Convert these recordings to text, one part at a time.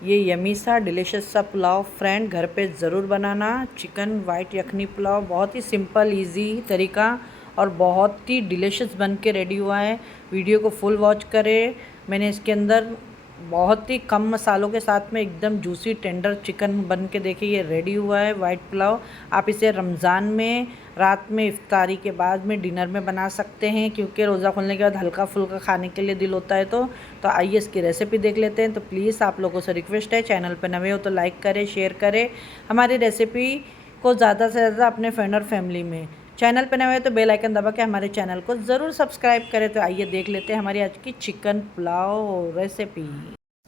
ये यमी सा डिलीशियस सा पुलाव फ्रेंड घर पे ज़रूर बनाना। चिकन वाइट यखनी पुलाव बहुत ही सिंपल इजी तरीका और बहुत ही डिलीशियस बन के रेडी हुआ है। वीडियो को फुल वॉच करें। मैंने इसके अंदर बहुत ही कम मसालों के साथ में एकदम जूसी टेंडर चिकन बन के देखिए ये रेडी हुआ है वाइट पुलाव। आप इसे रमज़ान में रात में इफ्तारी के बाद में डिनर में बना सकते हैं, क्योंकि रोज़ा खोलने के बाद हल्का फुल्का खाने के लिए दिल होता है। तो आइए इसकी रेसिपी देख लेते हैं। तो प्लीज़ आप लोगों से रिक्वेस्ट है, चैनल पर नए हो तो लाइक करें, शेयर करें हमारी रेसिपी को ज़्यादा से ज़्यादा अपने फ्रेंड और फैमिली में। चैनल पर नए हो तो बेल आइकन दबा के हमारे चैनल को ज़रूर सब्सक्राइब करें। तो आइए देख लेते हैं हमारी आज की चिकन पुलाव रेसिपी।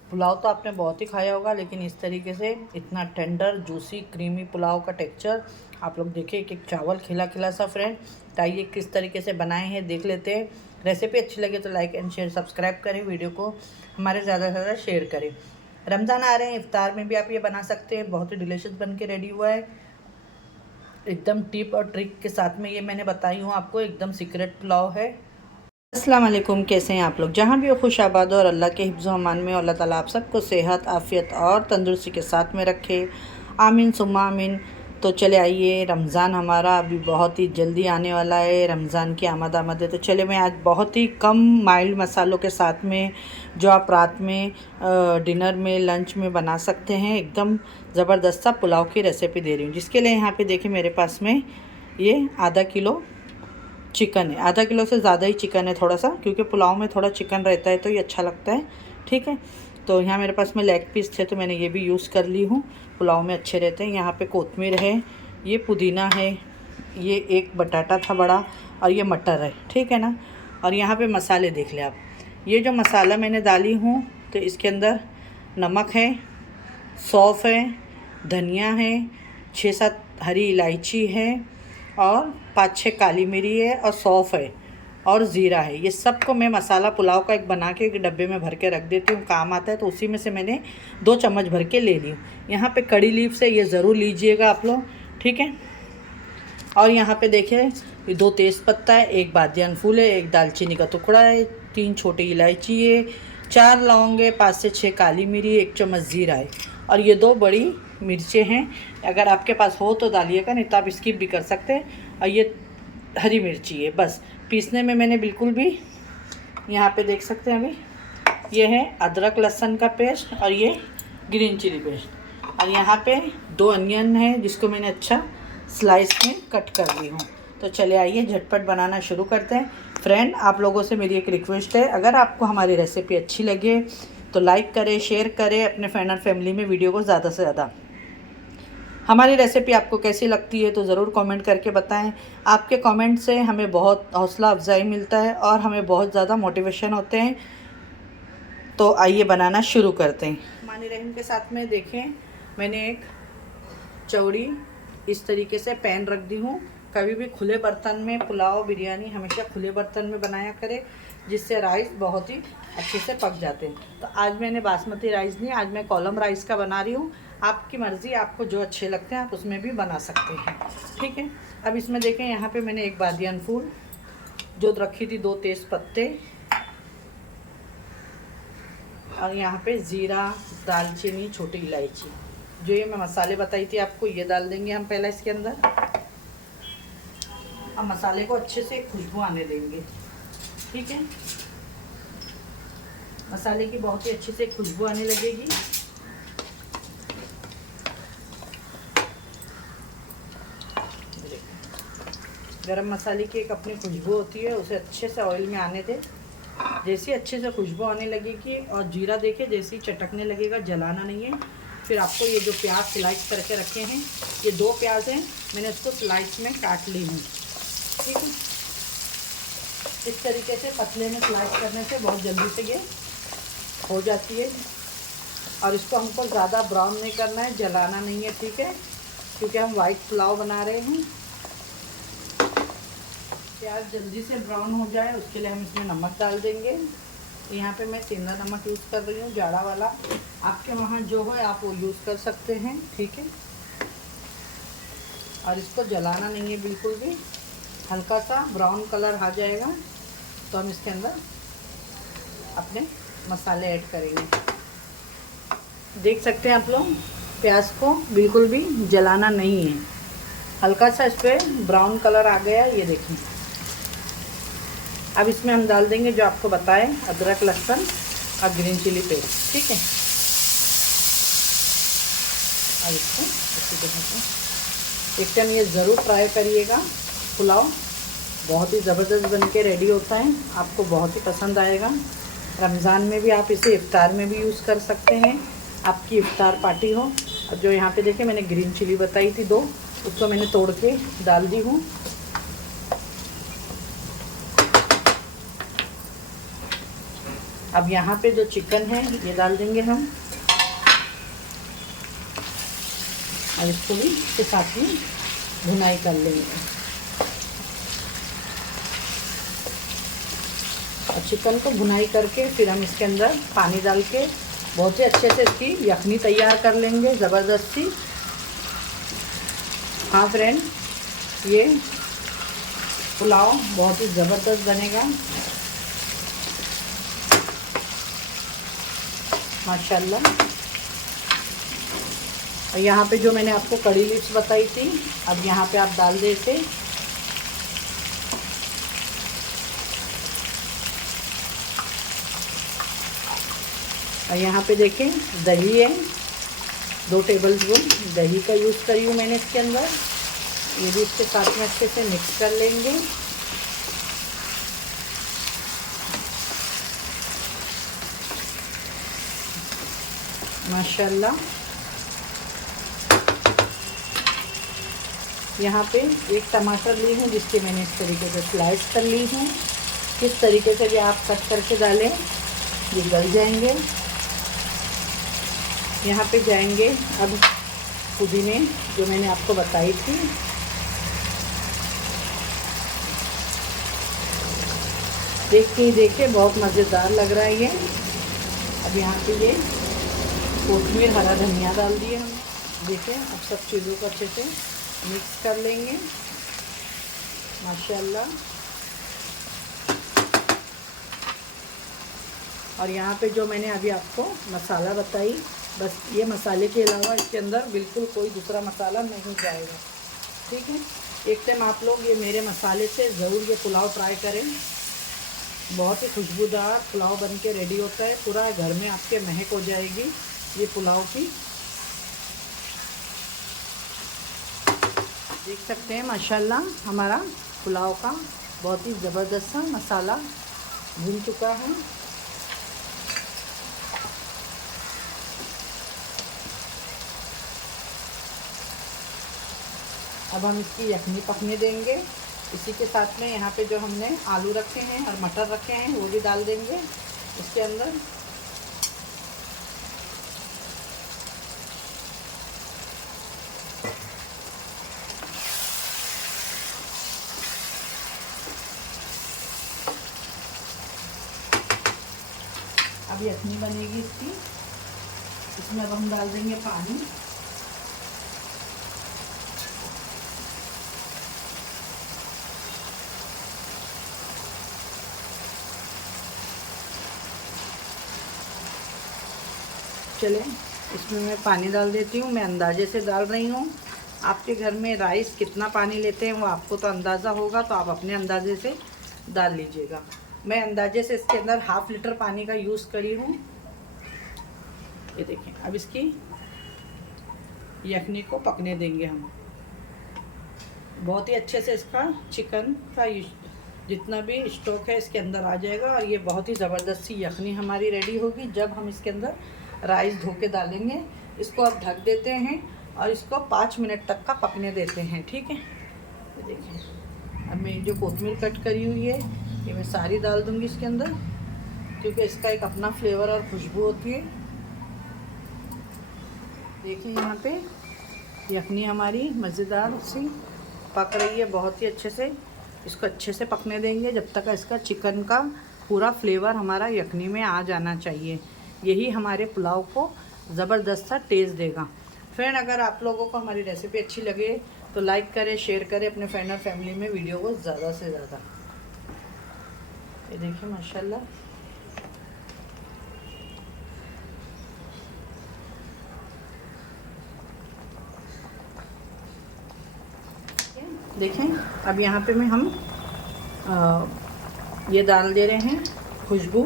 पुलाव तो आपने बहुत ही खाया होगा, लेकिन इस तरीके से इतना टेंडर जूसी क्रीमी पुलाव का टेक्सचर आप लोग देखिए। एक चावल खिला खिला सा फ्रेंड। तो आइए किस तरीके से बनाए हैं देख लेते हैं। रेसिपी अच्छी लगे तो लाइक एंड शेयर सब्सक्राइब करें, वीडियो को हमारे ज़्यादा से ज़्यादा शेयर करें। रमज़ान आ रहे हैं, इफ्तार में भी आप ये बना सकते हैं। बहुत ही डिलीशियस बन के रेडी हुआ है, एकदम टिप और ट्रिक के साथ में ये मैंने बताई हूँ आपको। एकदम सीक्रेट पुलाव है। अस्सलाम वालेकुम, कैसे हैं आप लोग? जहाँ भी हो खुश आबाद और अल्लाह के हिफ्ज़ अमान में अल्लाह ताला आप सबको सेहत आफ़ियत और तंदुरुस्ती के साथ में रखे, आमीन सुम्मा आमीन। तो चले आइए, रमज़ान हमारा अभी बहुत ही जल्दी आने वाला है। रमज़ान की आमद है। तो चले मैं आज बहुत ही कम माइल्ड मसालों के साथ में जो आप रात में डिनर में लंच में बना सकते हैं, एकदम ज़बरदस्त सा पुलाव की रेसिपी दे रही हूँ। जिसके लिए यहाँ पे देखिए मेरे पास में ये आधा किलो चिकन है। आधा किलो से ज़्यादा ही चिकन है थोड़ा सा, क्योंकि पुलाव में थोड़ा चिकन रहता है तो ये अच्छा लगता है। ठीक है, तो यहाँ मेरे पास में लेग पीस थे तो मैंने ये भी यूज़ कर ली हूँ, पुलाव में अच्छे रहते हैं। यहाँ पे कोतमीर है, ये पुदीना है, ये एक बटाटा था बड़ा, और ये मटर है। ठीक है ना। और यहाँ पे मसाले देख लें आप। ये जो मसाला मैंने डाली हूँ तो इसके अंदर नमक है, सौंफ है, धनिया है, 6-7 हरी इलायची है, और 5-6 काली मिरी है, और सौंफ है, और ज़ीरा है। ये सब को मैं मसाला पुलाव का एक बना के एक डब्बे में भर के रख देती हूँ, काम आता है। तो उसी में से मैंने 2 चम्मच भर के ले ली हूँ। यहाँ पे कड़ी लीफ से ये ज़रूर लीजिएगा आप लोग। ठीक है। और यहाँ पे देखिए ये 2 तेज़पत्ता है, 1 बादियान फूल है, 1 दालचीनी का टुकड़ा है, 3 छोटी इलायची है, 4 लौंग है, 5 से 6 काली मिरी, 1 चम्मच ज़ीरा है, और ये 2 बड़ी मिर्चें हैं। अगर आपके पास हो तो डालिएगा, नहीं तो आप स्किप भी कर सकते हैं। और ये हरी मिर्ची है। बस पीसने में मैंने बिल्कुल भी, यहाँ पे देख सकते हैं अभी ये है अदरक लहसुन का पेस्ट, और ये ग्रीन चिली पेस्ट, और यहाँ पे 2 अनियन है जिसको मैंने अच्छा स्लाइस में कट कर ली हूँ। तो चले आइए झटपट बनाना शुरू करते हैं। फ्रेंड, आप लोगों से मेरी एक रिक्वेस्ट है, अगर आपको हमारी रेसिपी अच्छी लगे तो लाइक करें, शेयर करें अपने फ्रेंड और फैमिली में वीडियो को ज़्यादा से ज़्यादा। हमारी रेसिपी आपको कैसी लगती है तो ज़रूर कमेंट करके बताएं। आपके कमेंट से हमें बहुत हौसला अफजाई मिलता है और हमें बहुत ज़्यादा मोटिवेशन होते हैं। तो आइए बनाना शुरू करते हैं। मानी रहीम के साथ में देखें, मैंने एक चौड़ी इस तरीके से पैन रख दी हूँ। कभी भी खुले बर्तन में पुलाव बिरयानी हमेशा खुले बर्तन में बनाया करें, जिससे राइस बहुत ही अच्छे से पक जाते हैं। तो आज मैंने बासमती राइस नहीं, आज मैं कॉलम राइस का बना रही हूँ। आपकी मर्ज़ी, आपको जो अच्छे लगते हैं आप उसमें भी बना सकते हैं। ठीक है। अब इसमें देखें, यहाँ पे मैंने 1 बादियान फूल जो रखी थी, 2 तेज़ पत्ते, और यहाँ पे ज़ीरा, दालचीनी, छोटी इलायची, जो ये मैं मसाले बताई थी आपको, ये डाल देंगे हम पहले इसके अंदर। अब मसाले को अच्छे से खुशबू आने देंगे। ठीक है, मसाले की बहुत ही अच्छे से खुशबू आने लगेगी। गरम मसाले की एक अपनी खुशबू होती है, उसे अच्छे से ऑयल में आने दें। जैसे अच्छे से खुशबू आने लगेगी और जीरा देखे जैसे ही चटकने लगेगा, जलाना नहीं है। फिर आपको ये जो प्याज स्लाइस करके रखे हैं, ये 2 प्याज हैं, मैंने इसको स्लाइस में काट ली हूँ। ठीक है, इस तरीके से पतले में स्लाइस करने से बहुत जल्दी से ये हो जाती है। और इसको हमको ज़्यादा ब्राउन नहीं करना है, जलाना नहीं है। ठीक है, क्योंकि हम वाइट पुलाव बना रहे हैं। प्याज जल्दी से ब्राउन हो जाए उसके लिए हम इसमें नमक डाल देंगे। यहाँ पे मैं सेंधा नमक यूज़ कर रही हूँ, जाड़ा वाला। आपके वहाँ जो हो आप वो यूज़ कर सकते हैं। ठीक है, और इसको जलाना नहीं है बिल्कुल भी। हल्का सा ब्राउन कलर आ जाएगा तो हम इसके अंदर अपने मसाले ऐड करेंगे। देख सकते हैं आप लोग, प्याज को बिल्कुल भी जलाना नहीं है, हल्का सा इस पर ब्राउन कलर आ गया, ये देखिए। अब इसमें हम डाल देंगे जो आपको बताए, अदरक लहसुन और ग्रीन चिली पेस्ट, ठीक है। अब इसको अच्छी तरह से एक टाइम ये ज़रूर ट्राई करिएगा। पुलाव बहुत ही ज़बरदस्त बन के रेडी होता है, आपको बहुत ही पसंद आएगा। रमज़ान में भी आप इसे इफ़्तार में भी यूज़ कर सकते हैं, आपकी इफ़्तार पार्टी हो। और जो यहाँ पे देखिए मैंने ग्रीन चिली बताई थी 2, उसको मैंने तोड़ के डाल दी हूँ। अब यहाँ पे जो चिकन है ये डाल देंगे हम, और इसको भी इसके साथ में भुनाई कर लेंगे। और चिकन को भुनाई करके फिर हम इसके अंदर पानी डाल के बहुत ही अच्छे से इसकी यखनी तैयार कर लेंगे, ज़बरदस्त सी। हाँ फ्रेंड, ये पुलाव बहुत ही ज़बरदस्त बनेगा माशाल्लाह। और यहाँ पे जो मैंने आपको कड़ी लिप्स बताई थी, अब यहाँ पे आप डाल देते। और यहाँ पे देखें दही है, 2 टेबल स्पून दही का यूज़ करी हूँ मैंने इसके अंदर। ये भी इसके साथ में अच्छे से मिक्स कर लेंगे। माशाल्लाह। यहाँ पे एक टमाटर ली हूँ जिसके मैंने इस तरीके से स्लाइस कर ली हूँ। किस तरीके से भी आप कट करके डालें, ये गल जाएंगे। यहाँ पे जाएंगे अब पुदीने जो मैंने आपको बताई थी। देख के ही देखिए बहुत मज़ेदार लग रहा है ये। अब यहाँ पे ये कोथिमीर, हरा धनिया डाल दिए हम। देखिए अब सब चीज़ों को अच्छे से मिक्स कर लेंगे माशाल्लाह। और यहाँ पे जो मैंने अभी आपको मसाला बताई, बस ये मसाले के अलावा इसके अंदर बिल्कुल कोई दूसरा मसाला नहीं जाएगा, ठीक है। एक टाइम आप लोग ये मेरे मसाले से ज़रूर ये पुलाव ट्राई करें। बहुत ही खुशबूदार पुलाव बन के रेडी होता है, पूरा घर में आपके महक हो जाएगी ये पुलाव की। देख सकते हैं माशाल्लाह हमारा पुलाव का बहुत ही ज़बरदस्त सा मसाला भून चुका है। अब हम इसकी यखनी पकने देंगे। इसी के साथ में यहाँ पे जो हमने आलू रखे हैं और मटर रखे हैं वो भी डाल देंगे इसके अंदर। अब यखनी बनेगी इसकी, इसमें अब हम डाल देंगे पानी। चलें इसमें मैं पानी डाल देती हूँ। मैं अंदाजे से डाल रही हूँ, आपके घर में राइस कितना पानी लेते हैं वो आपको तो अंदाज़ा होगा, तो आप अपने अंदाजे से डाल लीजिएगा। मैं अंदाजे से इसके अंदर ½ लीटर पानी का यूज़ करी हूँ। ये देखें अब इसकी यखनी को पकने देंगे हम। बहुत ही अच्छे से इसका चिकन का जितना भी स्टॉक है इसके अंदर आ जाएगा, और ये बहुत ही ज़बरदस्त सी यखनी हमारी रेडी होगी जब हम इसके अंदर राइस धो के डालेंगे। इसको अब ढक देते हैं और इसको 5 मिनट तक का पकने देते हैं, ठीक है। ये देखिए अब मैं जो कोथिमीर कट करी हुई है ये मैं सारी डाल दूँगी इसके अंदर, क्योंकि इसका एक अपना फ्लेवर और खुशबू होती है। देखिए यहाँ पे यखनी हमारी मज़ेदार सी पक रही है बहुत ही अच्छे से। इसको अच्छे से पकने देंगे जब तक इसका चिकन का पूरा फ्लेवर हमारा यखनी में आ जाना चाहिए। यही हमारे पुलाव को ज़बरदस्त सा टेस्ट देगा। फ्रेंड, अगर आप लोगों को हमारी रेसिपी अच्छी लगे तो लाइक करें, शेयर करें अपने फ्रेंड और फैमिली में वीडियो को ज़्यादा से ज़्यादा। ये देखिए माशाल्लाह देखें अब यहाँ पे हम ये डाल दे रहे हैं खुशबू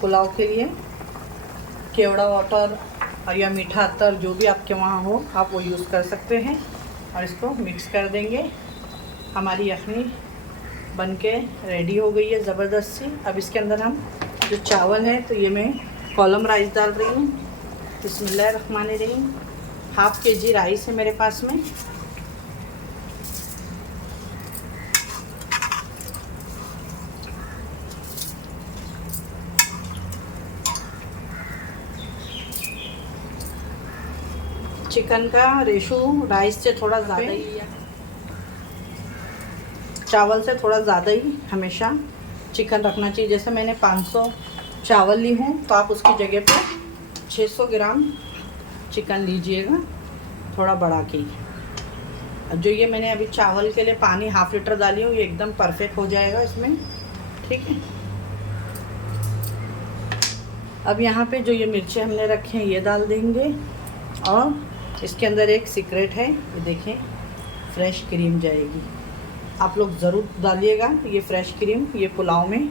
पुलाव के लिए, केवड़ा वाटर और या मीठा अत्तर जो भी आपके वहाँ हो आप वो यूज़ कर सकते हैं। और इसको मिक्स कर देंगे। हमारी यखनी बनके रेडी हो गई है ज़बरदस्त सी। अब इसके अंदर हम जो चावल है तो ये मैं कॉलम राइस डाल रही हूँ। बिस्मिल्लाहिर्रहमानिर्रहीम। हाफ़ kg राइस है मेरे पास में। चिकन का रेशो राइस से थोड़ा ज़्यादा ही है, चावल से थोड़ा ज़्यादा ही हमेशा चिकन रखना चाहिए। जैसे मैंने 500 चावल ली हूँ तो आप उसकी जगह पे 600 ग्राम चिकन लीजिएगा, थोड़ा बढ़ा के ही। अब जो ये मैंने अभी चावल के लिए पानी ½ लीटर डाली हूँ ये एकदम परफेक्ट हो जाएगा इसमें, ठीक है। अब यहाँ पे जो ये मिर्चें हमने रखे हैं ये डाल देंगे। और इसके अंदर एक सीक्रेट है, ये देखें फ्रेश क्रीम जाएगी, आप लोग ज़रूर डालिएगा ये फ्रेश क्रीम ये पुलाव में।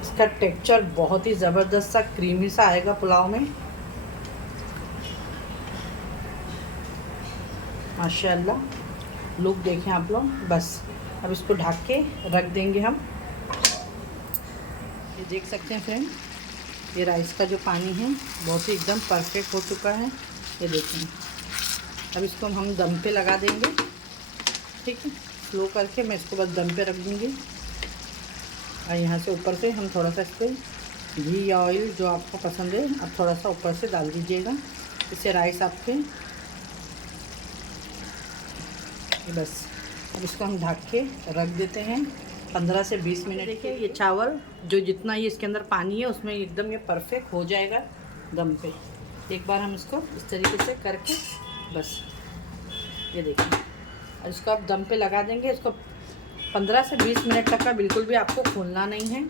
इसका टेक्सचर बहुत ही ज़बरदस्त सा क्रीमी सा आएगा पुलाव में, माशाल्लाह। लुक देखें आप लोग। बस अब इसको ढक के रख देंगे हम। ये देख सकते हैं फ्रेंड, ये राइस का जो पानी है बहुत ही एकदम परफेक्ट हो चुका है, ये देखें। अब इसको हम दम पे लगा देंगे, ठीक है। स्लो करके मैं इसको बस दम पे रख दूँगी। और यहाँ से ऊपर से हम थोड़ा सा इस पर घी या ऑयल जो आपको पसंद है आप थोड़ा सा ऊपर से डाल दीजिएगा, इससे राइस आपके बस। अब इसको हम ढक के रख देते हैं 15 से 20 मिनट। देखिए ये चावल जो जितना ये इसके अंदर पानी है उसमें एकदम ये परफेक्ट हो जाएगा दम पे। एक बार हम इसको इस तरीके से करके बस ये देखिए, और इसको आप दम पे लगा देंगे। इसको 15 से 20 मिनट तक का बिल्कुल भी आपको खोलना नहीं है।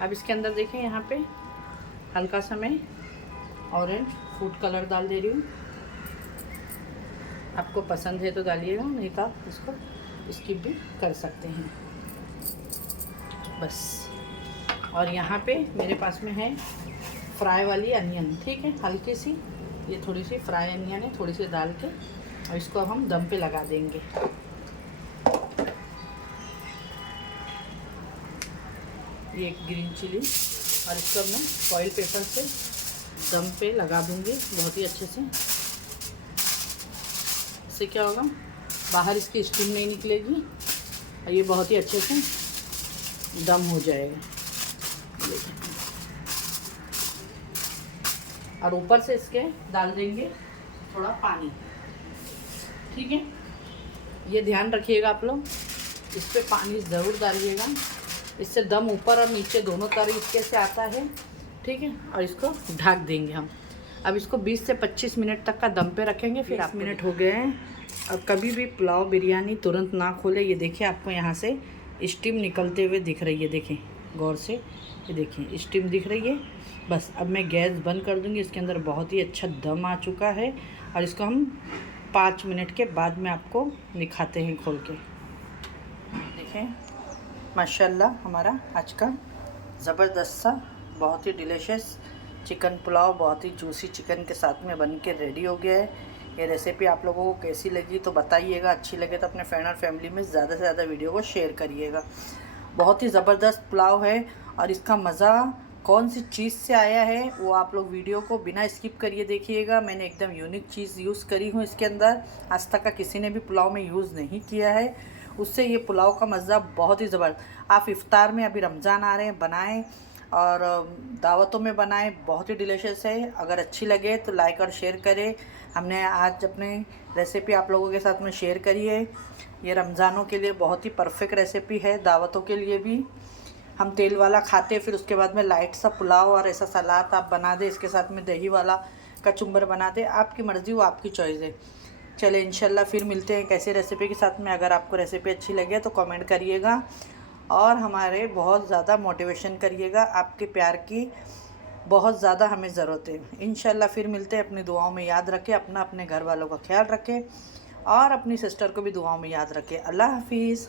अब इसके अंदर देखें यहाँ पे हल्का सा मैं ऑरेंज फूड कलर डाल दे रही हूँ, आपको पसंद है तो डालिएगा, नहीं तो आप इसको स्किप भी कर सकते हैं बस। और यहाँ पे मेरे पास में है फ्राई वाली अनियन, ठीक है, हल्की सी ये थोड़ी सी फ्राई अनियन है, थोड़ी सी डाल के और इसको अब हम दम पे लगा देंगे। ये एक ग्रीन चिली और इसको मैं फॉइल पेपर से दम पे लगा दूंगी बहुत ही अच्छे से। इससे क्या होगा, बाहर इसकी स्टीम नहीं निकलेगी और ये बहुत ही अच्छे से दम हो जाएगा। और ऊपर से इसके डाल देंगे थोड़ा पानी, ठीक है। ये ध्यान रखिएगा आप लोग, इस पे पानी ज़रूर डालिएगा, इससे दम ऊपर और नीचे दोनों तरीके से आता है, ठीक है। और इसको ढक देंगे हम। अब इसको 20 से 25 मिनट तक का दम पे रखेंगे। फिर 20 मिनट हो गए हैं। अब कभी भी पुलाव बिरयानी तुरंत ना खोले। ये देखिए आपको यहाँ से स्टीम निकलते हुए दिख रही है, देखें गौर से, ये देखें स्टीम दिख रही है। बस अब मैं गैस बंद कर दूँगी। इसके अंदर बहुत ही अच्छा दम आ चुका है और इसको हम 5 मिनट के बाद में आपको दिखाते हैं खोल के। देखें माशाल्लाह हमारा आज का ज़बरदस्त सा बहुत ही डिलीशियस चिकन पुलाव बहुत ही जूसी चिकन के साथ में बन के रेडी हो गया है। ये रेसिपी आप लोगों को कैसी लगी तो बताइएगा। अच्छी लगे तो अपने फ्रेंड और फैमिली में ज़्यादा से ज़्यादा वीडियो को शेयर करिएगा। बहुत ही ज़बरदस्त पुलाव है और इसका मज़ा कौन सी चीज़ से आया है वो आप लोग वीडियो को बिना स्किप करिए देखिएगा। मैंने एकदम यूनिक चीज़ यूज़ करी हूँ इसके अंदर, आज तक का किसी ने भी पुलाव में यूज़ नहीं किया है। उससे ये पुलाव का मज़ा बहुत ही ज़बरदस्त। आप इफ़्तार में, अभी रमज़ान आ रहे हैं, बनाएं और दावतों में बनाएं, बहुत ही डिलीशियस है। अगर अच्छी लगे तो लाइक और शेयर करें। हमने आज अपनी रेसिपी आप लोगों के साथ में शेयर करी है। ये रमज़ानों के लिए बहुत ही परफेक्ट रेसिपी है, दावतों के लिए भी। हम तेल वाला खाते फिर उसके बाद में लाइट सा पुलाव और ऐसा सलाद आप बना दें, इसके साथ में दही वाला कचुम्बर बना दें, आपकी मर्ज़ी, वो आपकी चॉइस है। चले इंशाल्लाह फिर मिलते हैं कैसे रेसिपी के साथ में। अगर आपको रेसिपी अच्छी लगे तो कमेंट करिएगा और हमारे बहुत ज़्यादा मोटिवेशन करिएगा। आपके प्यार की बहुत ज़्यादा हमें ज़रूरत है। इंशाल्लाह फिर मिलते हैं। अपनी दुआओं में याद रखें, अपने घर वालों का ख्याल रखें। और अपनी सिस्टर को भी दुआओं में याद रखें। अल्लाह हाफिज़।